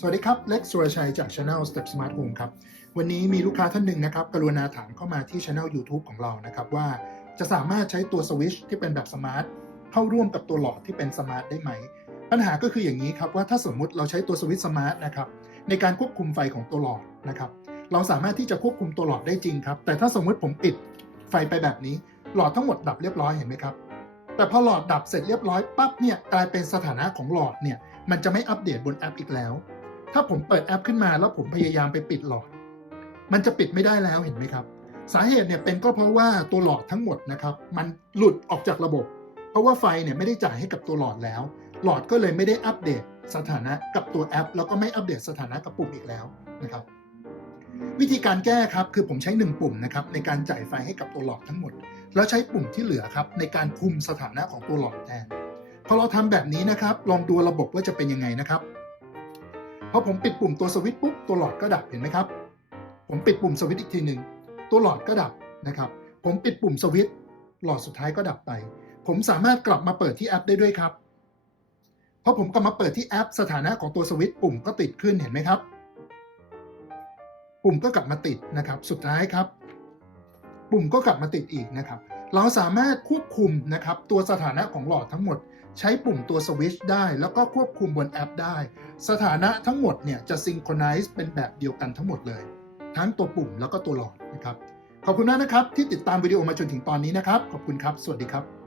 สวัสดีครับ เล็กสุรชัยจาก Channel Step Smart Home ครับ วันนี้มีลูกค้าท่านหนึ่งนะครับ กรุณาถามเข้ามาที่ Channel YouTube ของเรานะครับว่าจะสามารถใช้ตัวสวิชที่เป็นแบบสมาร์ทเข้าร่วมกับตัวหลอดที่เป็นสมาร์ทได้ไหม ปัญหาก็คืออย่างนี้ครับว่าถ้าสมมุติเราใช้ตัวสวิตช์สมาร์ทนะครับในการควบคุมไฟของตัวหลอดนะครับเราสามารถที่จะควบคุมตัวหลอดได้จริงครับ แต่ถ้าสมมุติผมปิดไฟไปแบบนี้ หลอดทั้งหมดดับเรียบร้อยเห็นไหมครับแต่พอหลอดดับเสร็จเรียบร้อยปั๊บเนี่ยกลายเป็นสถานะของหลอดเนี่ยมันจะไม่อัปเดตบนแอปอีกแล้ว ถ้าผมเปิดแอปขึ้นมาแล้วผมพยายามไปปิดหลอด มันจะปิดไม่ได้แล้วเห็นไหมครับ สาเหตุเนี่ยเป็นก็เพราะว่าตัวหลอดทั้งหมดนะครับ มันหลุดออกจากระบบ เพราะว่าไฟเนี่ยไม่ได้จ่ายให้กับตัวหลอดแล้ว หลอดก็เลยไม่ได้อัปเดตสถานะกับตัวแอป แล้วก็ไม่อัปเดตสถานะกับปุ่มอีกแล้วนะครับ วิธีการแก้ครับคือผมใช้ 1 ปุ่มนะครับในการจ่ายไฟให้กับตัวหลอดทั้งหมด แล้วใช้ปุ่มที่เหลือครับในการคุมสถานะของตัวหลอดแทนพอเราทำแบบนี้นะครับ ลองดูระบบว่าจะเป็นยังไงนะครับ พอผมปิดปุ่มตัวสวิตช์ปุ๊บตัวหลอดก็ดับเห็นไหมครับ ผมปิดปุ่มสวิตช์อีกทีหนึ่งตัวหลอดก็ดับนะครับ ผมปิดปุ่มสวิตช์หลอดสุดท้ายก็ดับไป ผมสามารถกลับมาเปิดที่แอปได้ด้วยครับพอผมกลับมาเปิดที่แอป สถานะของตัวสวิตช์ปุ่มก็ติดขึ้นเห็นไหมครับ ปุ่มก็กลับมาติดนะครับ สุดท้ายครับ ปุ่มก็กลับมาติดอีกนะครับ เราสามารถควบคุมนะครับตัวสถานะของหลอดทั้งหมด ใช้ปุ่มตัวสวิชได้ แล้วก็ควบคุมบนแอปได้ สถานะทั้งหมดเนี่ยจะซิงโครไนซ์เป็นแบบเดียวกันทั้งหมดเลย ทั้งตัวปุ่มแล้วก็ตัวหลอดนะครับ ขอบคุณมากนะครับที่ติดตามวิดีโอมาจนถึงตอนนี้นะครับ ขอบคุณครับ สวัสดีครับ